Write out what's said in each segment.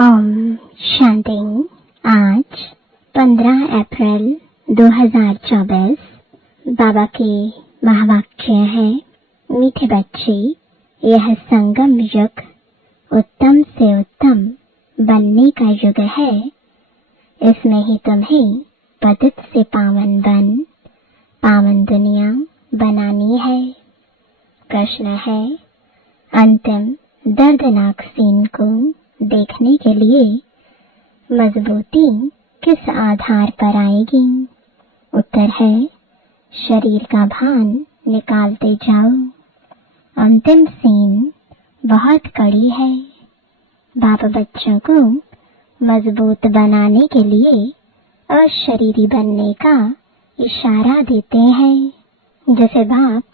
ओम शांति। आज 15 अप्रैल 2024 बाबा के महावाक्य है, मीठे बच्चे, यह संगम युग उत्तम से उत्तम बनने का युग है। इसमें ही तुम्हें पतित से पावन बन पावन दुनिया बनानी है। प्रश्न है, अंतिम दर्दनाक सीन को देखने के लिए मजबूती किस आधार पर आएगी? उत्तर है, शरीर का भान निकालते जाओ। अंतिम सीन बहुत कड़ी है। बाप बच्चों को मजबूत बनाने के लिए अशरीरी बनने का इशारा देते हैं। जैसे बाप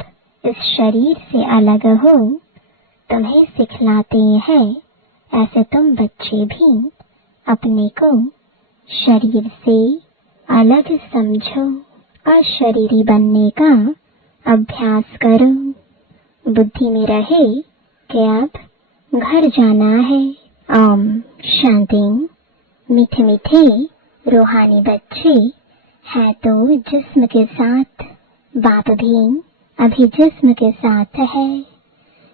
इस शरीर से अलग हो तुम्हें सिखलाते हैं, ऐसे तुम बच्चे भी अपने को शरीर से अलग समझो और शरीरी बनने का अभ्यास करो। बुद्धि में रहे कि अब घर जाना है। ओम शांति। मीठे मीठे रूहानी बच्चे हैं तो जिस्म के साथ, बाप भी अभी जिस्म के साथ है।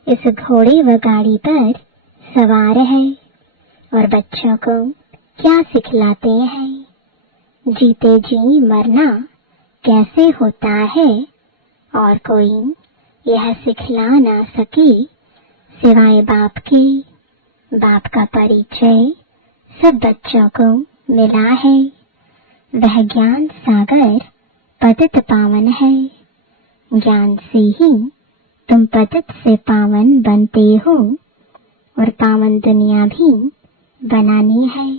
इस घोड़े व गाड़ी पर सवार है और बच्चों को क्या सिखलाते हैं? जीते जी मरना कैसे होता है और कोई यह सिखला ना सके सिवाय बाप के। बाप का परिचय सब बच्चों को मिला है। वह ज्ञान सागर पतित पावन है। ज्ञान से ही तुम पतित से पावन बनते हो और पावन दुनिया भी बनानी है।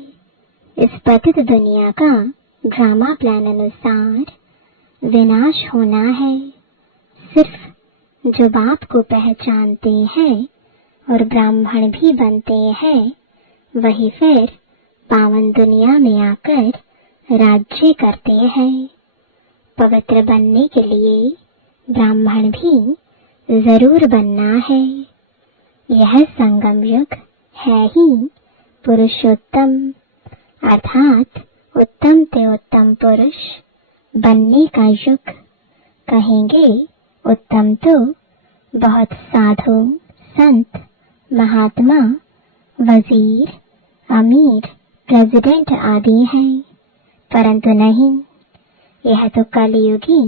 इस पतित दुनिया का ड्रामा प्लान अनुसार विनाश होना है। सिर्फ जो बाप को पहचानते हैं और ब्राह्मण भी बनते हैं, वही फिर पावन दुनिया में आकर राज्य करते हैं। पवित्र बनने के लिए ब्राह्मण भी जरूर बनना है। यह संगम युग है ही पुरुषोत्तम अर्थात उत्तम ते उत्तम पुरुष बनने का युग। कहेंगे उत्तम तो बहुत साधु, संत, महात्मा, वजीर, अमीर, प्रेसिडेंट आदि हैं, परंतु नहीं, यह तो कलयुगी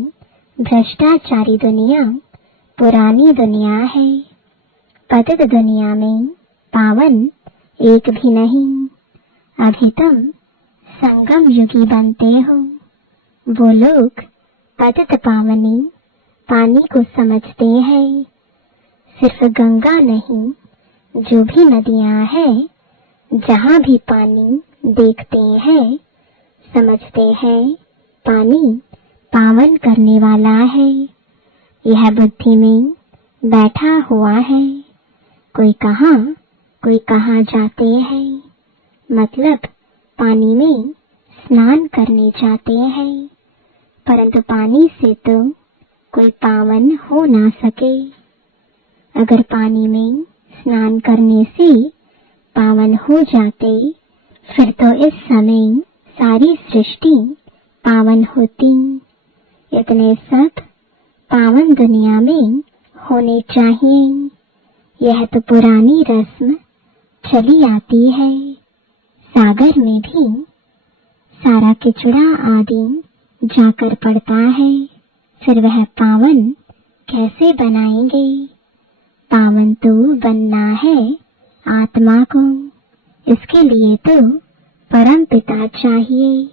भ्रष्टाचारी दुनिया, पुरानी दुनिया है। पतित दुनिया में पावन एक भी नहीं। अभी तुम संगम युगी बनते हो। वो लोग पतित पावनी पानी को समझते हैं। सिर्फ गंगा नहीं, जो भी नदियां हैं, जहां भी पानी देखते हैं, समझते हैं पानी पावन करने वाला है। यह बुद्धि में बैठा हुआ है। कोई कहाँ जाते हैं, मतलब पानी में स्नान करने जाते हैं, परंतु पानी से तो कोई पावन हो ना सके। अगर पानी में स्नान करने से पावन हो जाते, फिर तो इस समय सारी सृष्टि पावन होती। इतने सब पावन दुनिया में होने चाहिए। यह तो पुरानी रस्म चली आती है। सागर में भी सारा किचड़ा आदि जाकर पड़ता है, फिर वह पावन कैसे बनाएंगे? पावन तो बनना है आत्मा को। इसके लिए तो परम पिता चाहिए,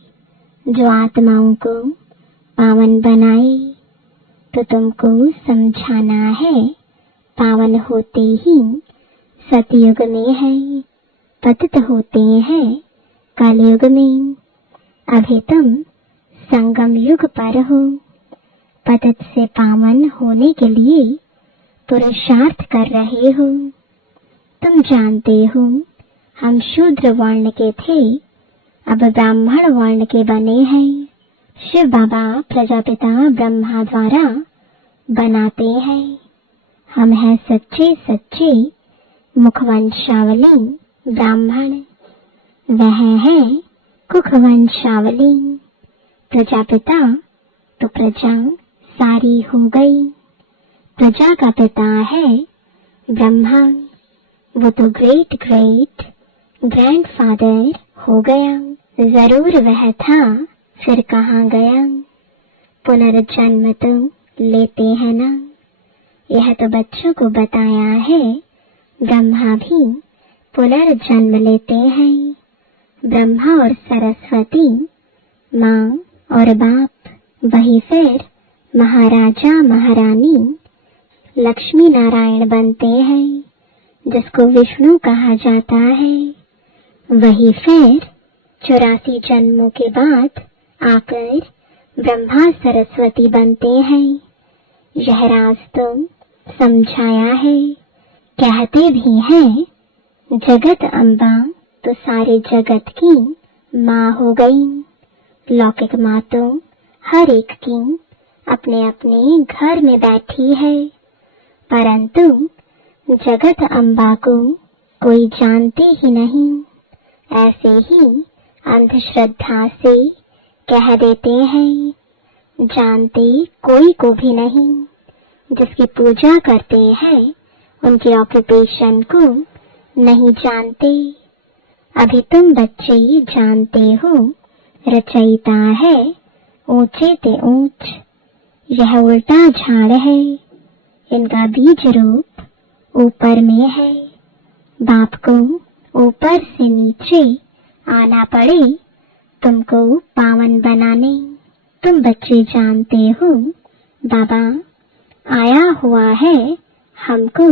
जो आत्माओं को पावन बनाए। तो तुमको समझाना है, पावन होते ही सतयुग में है, पतित होते हैं कलयुग में। अभी तुम संगम युग पर हो। पतित से पावन होने के लिए पुरुषार्थ कर रहे हो। तुम जानते हो हम शूद्र वर्ण के थे, अब ब्राह्मण वर्ण के बने हैं। शिव बाबा प्रजापिता ब्रह्मा द्वारा बनाते हैं। हम हैं सच्चे सच्चे मुखवंशावली ब्राह्मण। वह है कुखवंशावली। प्रजापिता तो प्रजा सारी हो गई। प्रजा का पिता है ब्रह्मा, वो तो ग्रेट ग्रेट ग्रैंडफादर हो गया। जरूर वह था, फिर कहाँ गया। पुनर्जन्म तो लेते हैं ना, यह तो बच्चों को बताया है। ब्रह्मा भी पुनर्जन्म लेते हैं। ब्रह्मा और सरस्वती माँ और बाप, वही फिर महाराजा महारानी लक्ष्मी नारायण बनते हैं, जिसको विष्णु कहा जाता है। वही फिर 84 जन्मों के बाद आकर ब्रह्मा सरस्वती बनते हैं। यह राज तो समझाया है। कहते भी हैं जगत अम्बा तो सारे जगत की माँ हो गई। लौकिक माँ तो हर एक की अपने अपने घर में बैठी है, परंतु जगत अम्बा को कोई जानते ही नहीं। ऐसे ही अंधश्रद्धा से कह देते हैं, जानते कोई को भी नहीं। जिसकी पूजा करते हैं उनके ऑक्यूपेशन को नहीं जानते। अभी तुम बच्चे जानते हो, रचयिता है ऊंचे ते ऊंच। यह उल्टा झाड़ है, इनका बीज रूप ऊपर में है। बाप को ऊपर से नीचे आना पड़े तुमको पावन बनाने। तुम बच्चे जानते हो, बाबा आया हुआ है हमको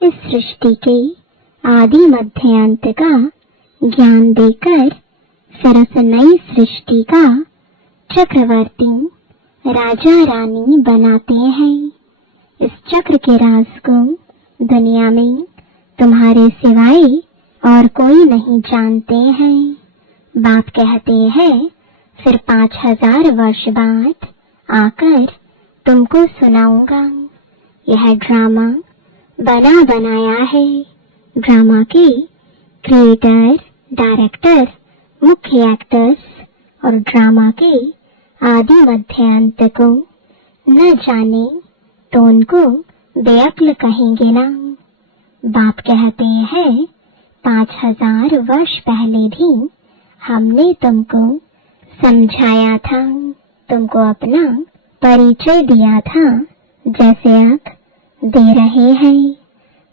इस सृष्टि के आदि मध्य अंत का ज्ञान देकर फिर उस नई सृष्टि का चक्रवर्ती राजा रानी बनाते हैं। इस चक्र के राज को दुनिया में तुम्हारे सिवाय और कोई नहीं जानते हैं। बाप कहते हैं फिर 5000 वर्ष बाद आकर तुमको सुनाऊंगा। यह ड्रामा बना बनाया है। ड्रामा के क्रिएटर, डायरेक्टर, मुख्य एक्टर्स और ड्रामा के आदि मध्य अंत को न जाने तो उनको बेअक्ल कहेंगे ना। बाप कहते हैं 5000 वर्ष पहले भी हमने तुमको समझाया था, तुमको अपना परिचय दिया था, जैसे अब दे रहे हैं।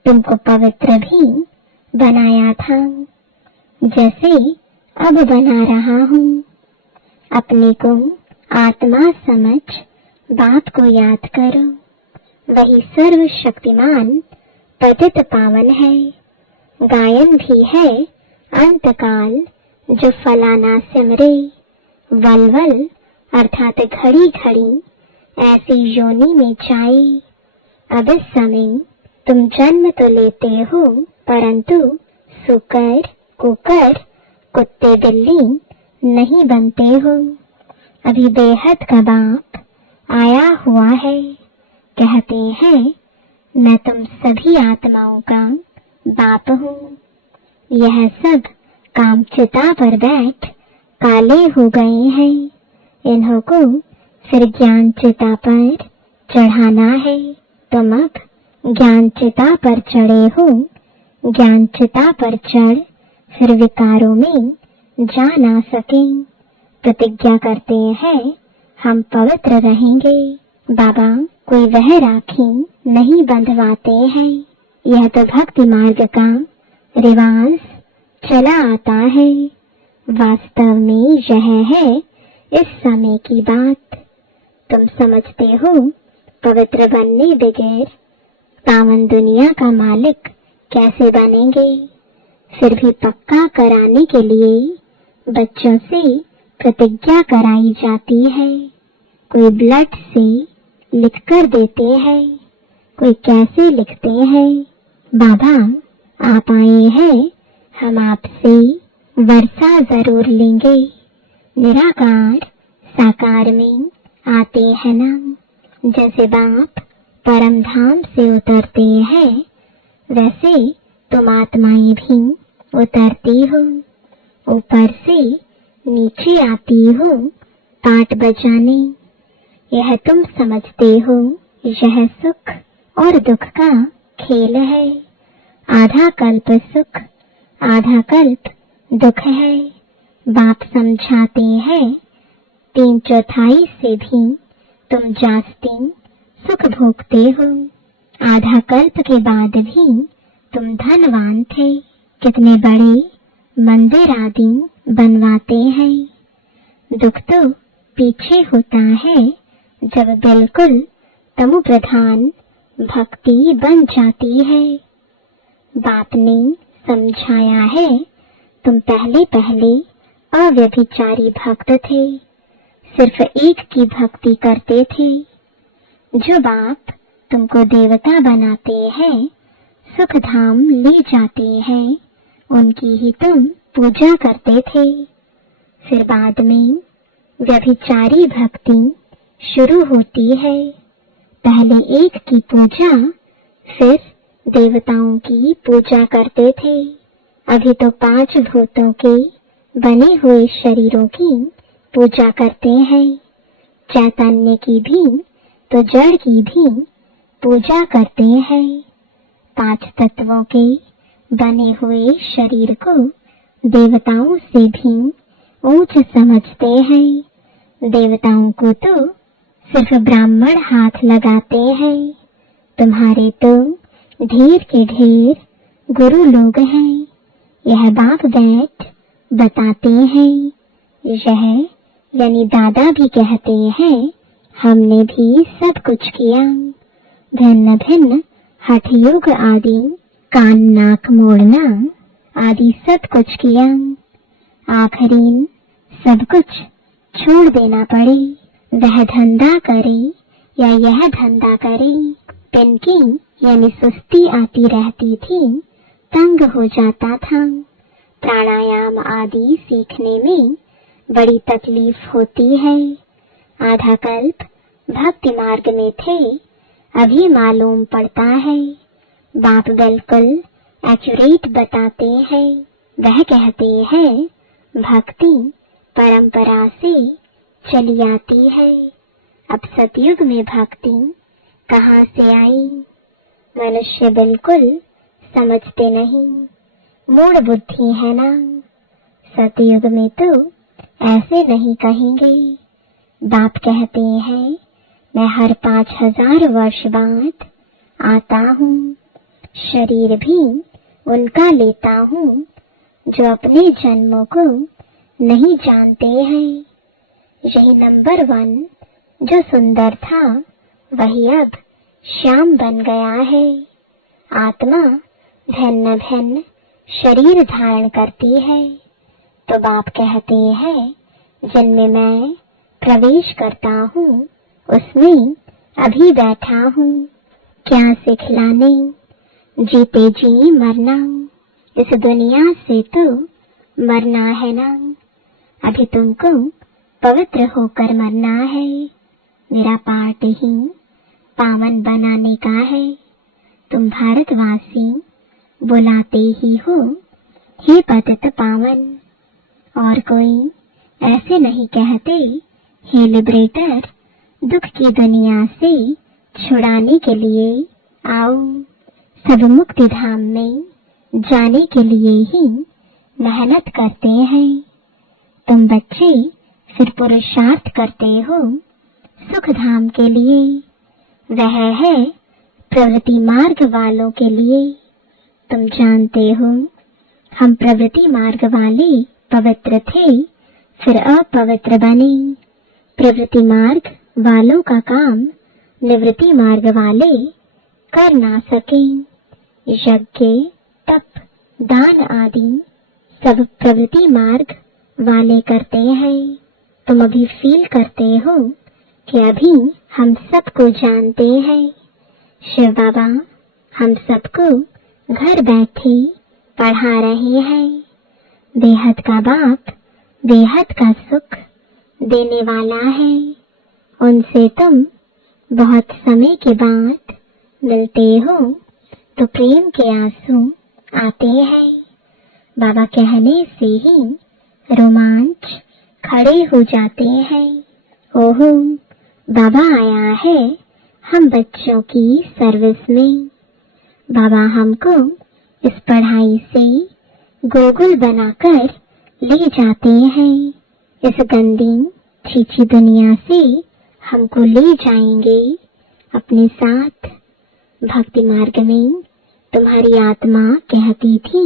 तुमको पवित्र भी बनाया था, जैसे अब बना रहा हूँ। अपने को आत्मा समझ बाप को याद करो। वही सर्वशक्तिमान पतित पावन है। गायन भी है अंतकाल जो फलाना सिमरे। वलवल अर्थात घड़ी घड़ी ऐसी योनि में जाए। अब इस समय तुम जन्म तो लेते हो, परंतु सुकर, कुकर, कुत्ते, बिल्ली नहीं बनते हो। अभी बेहद का बाप आया हुआ है। कहते हैं मैं तुम सभी आत्माओं का बाप हूँ। यह सब कामचिता पर बैठ काले हो गए हैं। इन्हों को फिर ज्ञान चिता पर चढ़ाना है। तुम अब ज्ञान चिता पर चढ़े हो। ज्ञान चिता पर चढ़ फिर विकारों में जा ना सके। प्रतिज्ञा करते हैं हम पवित्र रहेंगे। बाबा कोई वह राखी नहीं बंधवाते हैं। यह तो भक्ति मार्ग का रिवाज चला आता है। वास्तव में यह है इस समय की बात। तुम समझते हो पवित्र बनने बगैर पावन दुनिया का मालिक कैसे बनेंगे। फिर भी पक्का कराने के लिए बच्चों से प्रतिज्ञा कराई जाती है। कोई ब्लड से लिख कर देते हैं, कोई कैसे लिखते हैं। बाबा आप आए हैं, हम आपसे वर्षा जरूर लेंगे। निराकार साकार में आते हैं ना। जैसे बाप परम धाम से उतरते हैं, वैसे तुम आत्माएं भी उतरती हो। ऊपर से नीचे आती हूँ पाट बजाने। यह तुम समझते हो यह सुख और दुख का खेल है। आधा कल्प सुख आधा कल्प दुख है। बाप समझाते हैं 3/4 से भी तुम जास्ती सुख भोगते हो। आधा कल्प के बाद भी तुम धनवान थे। कितने बड़े मंदिर आदि बनवाते हैं। दुख तो पीछे होता है जब बिल्कुल तमो प्रधान भक्ति बन जाती है। बाप ने समझाया है तुम पहले पहले अव्यभिचारी भक्त थे, सिर्फ एक की भक्ति करते थे। जो बाप तुमको देवता बनाते हैं, सुख धाम ले जाते हैं, उनकी ही तुम पूजा करते थे। फिर बाद में व्यभिचारी भक्ति शुरू होती है। पहले एक की पूजा, फिर देवताओं की पूजा करते थे। अभी तो 5 भूतों के बने हुए शरीरों की पूजा करते हैं। चैतन्य की भी तो जड़ की भी पूजा करते हैं। 5 तत्वों के बने हुए शरीर को देवताओं से भी ऊंच समझते हैं। देवताओं को तो सिर्फ ब्राह्मण हाथ लगाते हैं। तुम्हारे तो ढेर के ढेर गुरु लोग हैं। यह बाप बैठ बताते हैं। यह यानी दादा भी कहते हैं हमने भी सब कुछ किया। भिन्न भिन्न हठ योग आदि, कान नाक मोड़ना आदि सब कुछ किया। आखिरीन सब कुछ छोड़ देना पड़े। वह धंधा करे या यह धंधा करे, तिनकी यानी सुस्ती आती रहती थी, तंग हो जाता था। प्राणायाम आदि सीखने में बड़ी तकलीफ होती है। आधा कल्प भक्ति मार्ग में थे, अभी मालूम पड़ता है। बाप बिल्कुल एक्यूरेट बताते हैं। वह कहते हैं भक्ति परंपरा से चली आती है। अब सतयुग में भक्ति कहाँ से आई? मनुष्य बिल्कुल समझते नहीं, मूढ़ बुद्धि है ना। सतयुग में तो ऐसे नहीं कहेंगे। बाप कहते हैं मैं हर 5000 वर्ष बाद आता हूँ। शरीर भी उनका लेता हूँ जो अपने जन्मों को नहीं जानते हैं। यही नंबर 1 जो सुंदर था वही अब श्याम बन गया है। आत्मा भिन्न भिन्न शरीर धारण करती है। तो बाप कहते हैं जिनमें मैं प्रवेश करता हूँ उसमें अभी बैठा हूँ। क्या सिखलाने? जीते जी मरना। इस दुनिया से तो मरना है ना। अभी तुमको पवित्र होकर मरना है। मेरा पाठ ही पावन बनाने का है। तुम भारतवासी बुलाते ही हो हे पतित पावन। और कोई ऐसे नहीं कहते हे लिबरेटर, दुख की दुनिया से छुड़ाने के लिए आओ। सब मुक्ति धाम में जाने के लिए ही मेहनत करते हैं। तुम बच्चे फिर पुरुषार्थ करते हो सुख धाम के लिए। वह है प्रवृत्ति मार्ग वालों के लिए। तुम जानते हो हम प्रवृत्ति मार्ग वाले पवित्र थे, फिर अपवित्र बने। प्रवृत्ति मार्ग वालों का काम निवृत्ति मार्ग वाले कर ना सके। यज्ञ, तप, दान आदि सब प्रवृत्ति मार्ग वाले करते हैं। तुम अभी फील करते हो कि अभी हम सबको जानते हैं। शिव बाबा हम सबको घर बैठे पढ़ा रहे हैं। बेहद का बाप बेहद का सुख देने वाला है। उनसे तुम बहुत समय के बाद मिलते हो तो प्रेम के आंसू आते हैं। बाबा कहने से ही रोमांच खड़े हो जाते हैं। ओहो, बाबा आया है हम बच्चों की सर्विस में। बाबा हमको इस पढ़ाई से गोकुल बनाकर ले जाते हैं। इस गंदी छीछी दुनिया से हमको ले जाएंगे अपने साथ। भक्ति मार्ग में तुम्हारी आत्मा कहती थी,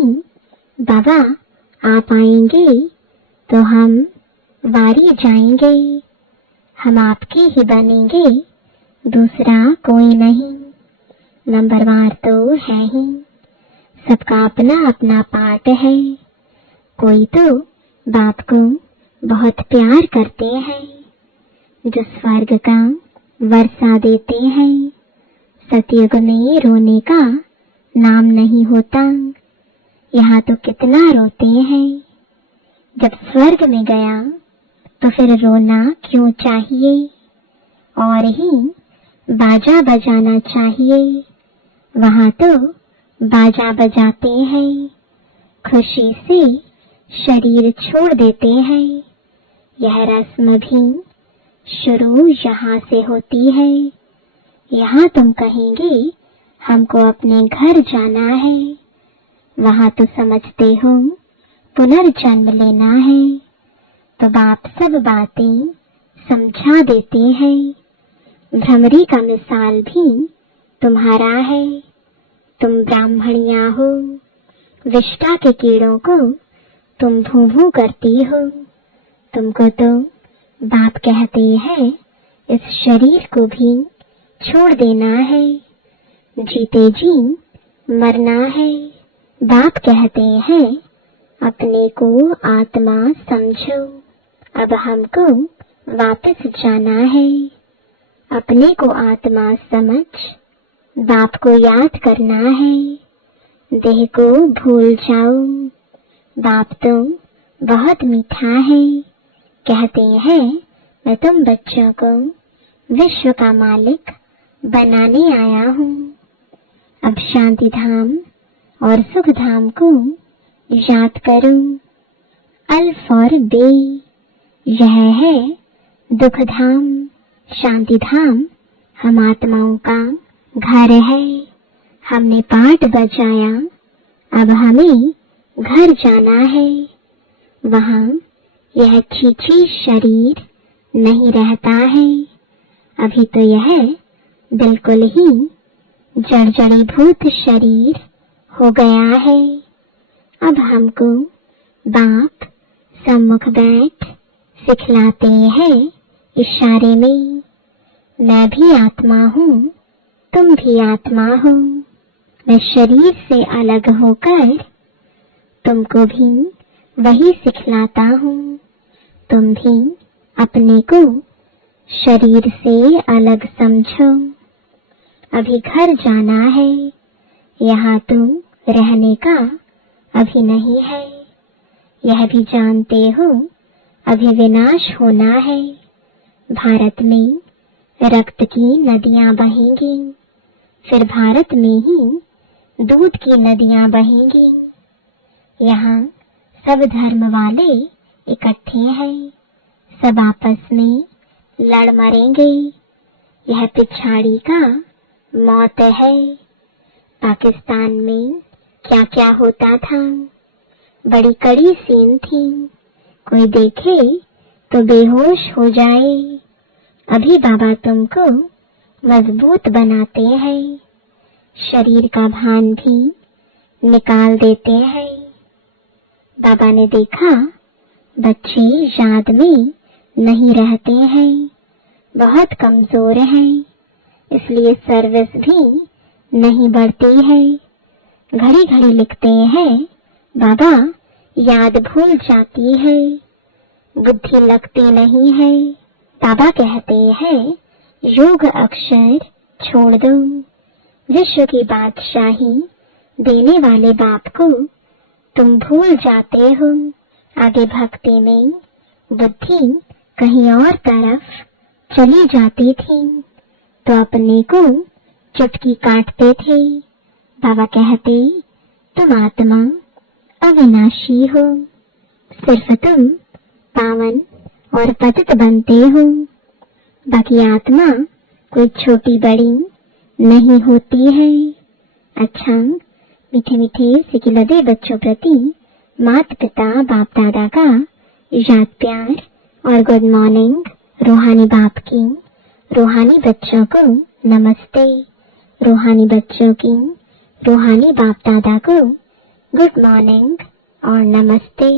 बाबा आप आएंगे तो हम वारी जाएंगे, हम आपके ही बनेंगे, दूसरा कोई नहीं। नंबरवार तो है ही, सबका अपना अपना पार्ट है। कोई तो बाप को बहुत प्यार करते हैं, जो स्वर्ग का वर्षा देते हैं। सतयुग में रोने का नाम नहीं होता, यहाँ तो कितना रोते हैं। जब स्वर्ग में गया तो फिर रोना क्यों चाहिए, और ही बाजा बजाना चाहिए। वहाँ तो बाजा बजाते हैं, खुशी से शरीर छोड़ देते हैं। यह रस्म भी शुरू यहाँ से होती है। यहाँ तुम कहेंगे हमको अपने घर जाना है, वहाँ तो समझते हो पुनर्जन्म लेना है। तो बाप सब बातें समझा देते हैं। भ्रमरी का मिसाल भी तुम्हारा है। तुम ब्राह्मणिया हो, विष्टा के कीड़ों को तुम भू भू करती हो। तुमको तो बाप कहते हैं इस शरीर को भी छोड़ देना है, जीते जी मरना है। बाप कहते हैं अपने को आत्मा समझो। अब हमको वापस जाना है। अपने को आत्मा समझ बाप को याद करना है। देह को भूल जाओ। बाप तो बहुत मीठा है। कहते हैं मैं तुम बच्चों को विश्व का मालिक बनाने आया हूँ। अब शांति धाम और सुख धाम को याद करो। अल्फ और बे, यह है दुख धाम। शांति धाम हम आत्माओं का घर है। हमने पाठ बजाया, अब हमें घर जाना है। वहाँ यह छीछी शरीर नहीं रहता है। अभी तो यह बिल्कुल ही जर्जरीभूत शरीर हो गया है। अब हमको बाप सम्मुख बैठ सिखलाते हैं इशारे में, मैं भी आत्मा हूँ, तुम भी आत्मा हो। मैं शरीर से अलग होकर तुमको भी वही सिखलाता हूँ। तुम भी अपने को शरीर से अलग समझो। अभी घर जाना है, यहाँ तुम रहने का अभी नहीं है। यह भी जानते हो अभी विनाश होना है। भारत में रक्त की नदियां बहेंगी, फिर भारत में ही दूध की नदियां बहेंगी। यहाँ सब धर्म वाले इकट्ठे हैं, सब आपस में लड़ मरेंगे। यह पिछाड़ी का मौत है। पाकिस्तान में क्या क्या होता था, बड़ी कड़ी सीन थी। कोई देखे तो बेहोश हो जाए। अभी बाबा तुमको मजबूत बनाते हैं, शरीर का भान भी निकाल देते हैं। बाबा ने देखा बच्चे याद में नहीं रहते हैं, बहुत कमजोर हैं, इसलिए सर्विस भी नहीं बढ़ती है। घड़ी घड़ी लिखते हैं बाबा याद भूल जाती है, बुद्धि लगती नहीं है। बाबा कहते हैं योग अक्षर छोड़ दो। विश्व की बादशाही देने वाले बाप को तुम भूल जाते हो। आगे भक्ति में बुद्धि कहीं और तरफ चली जाती थी, तो अपने को चुटकी काटते थे। बाबा कहते तुम आत्मा अविनाशी हो, सिर्फ तुम पावन और पतित बनते हो। बाकी आत्मा कोई छोटी बड़ी नहीं होती है। अच्छा, मीठे मीठे सिकिलदे बच्चों प्रति माता पिता बाप दादा का याद प्यार और गुड मॉर्निंग। रूहानी बाप की रूहानी बच्चों को नमस्ते। रूहानी बच्चों की रूहानी बाप दादा को गुड मॉर्निंग और नमस्ते।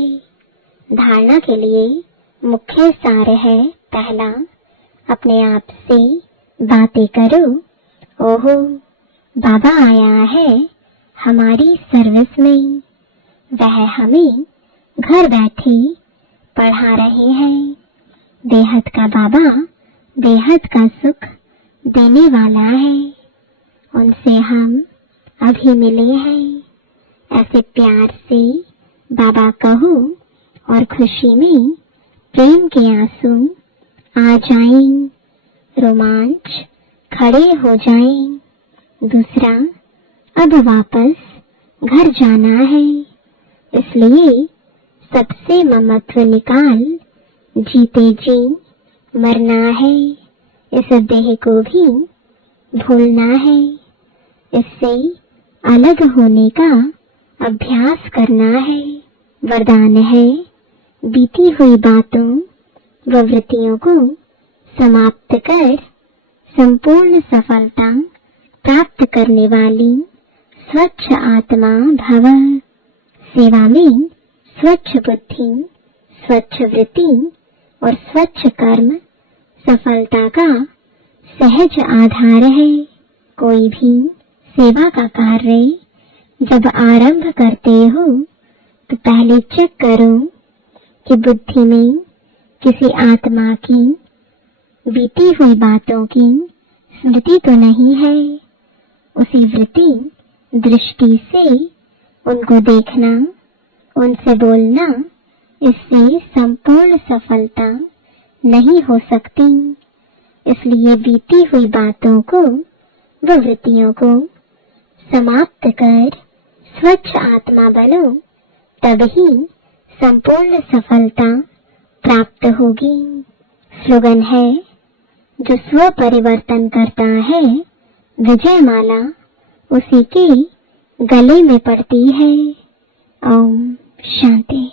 धारणा के लिए मुख्य सार है, पहला, अपने आप से बातें करो। ओहो, बाबा आया है हमारी सर्विस में। वह हमें घर बैठे पढ़ा रहे हैं। बेहद का बाबा बेहद का सुख देने वाला है। उनसे हम अभी मिले हैं। ऐसे प्यार से बाबा कहो और खुशी में प्रेम के आंसू आ जाएं, रोमांच खड़े हो जाएं। दूसरा, अब वापस घर जाना है, इसलिए सबसे ममत्व निकाल जीते जी मरना है। इस देह को भी भूलना है। इससे अलग होने का अभ्यास करना है। वरदान है, बीती हुई बातों व वृत्तियों को समाप्त कर संपूर्ण सफलता प्राप्त करने वाली स्वच्छ आत्मा भव। सेवा में स्वच्छ बुद्धि, स्वच्छ वृत्ति और स्वच्छ कर्म सफलता का सहज आधार है। कोई भी सेवा का कार्य जब आरंभ करते हो तो पहले चेक करो कि बुद्धि में किसी आत्मा की बीती हुई बातों की स्मृति तो नहीं है। उसी वृत्ति दृष्टि से उनको देखना, उनसे बोलना, इससे संपूर्ण सफलता नहीं हो सकती। इसलिए बीती हुई बातों को व वृत्तियों को समाप्त कर स्वच्छ आत्मा बनो, तभी संपूर्ण सफलता प्राप्त होगी। स्लोगन है, जो स्व परिवर्तन करता है विजय माला उसी के गले में पड़ती है। ओम शांति।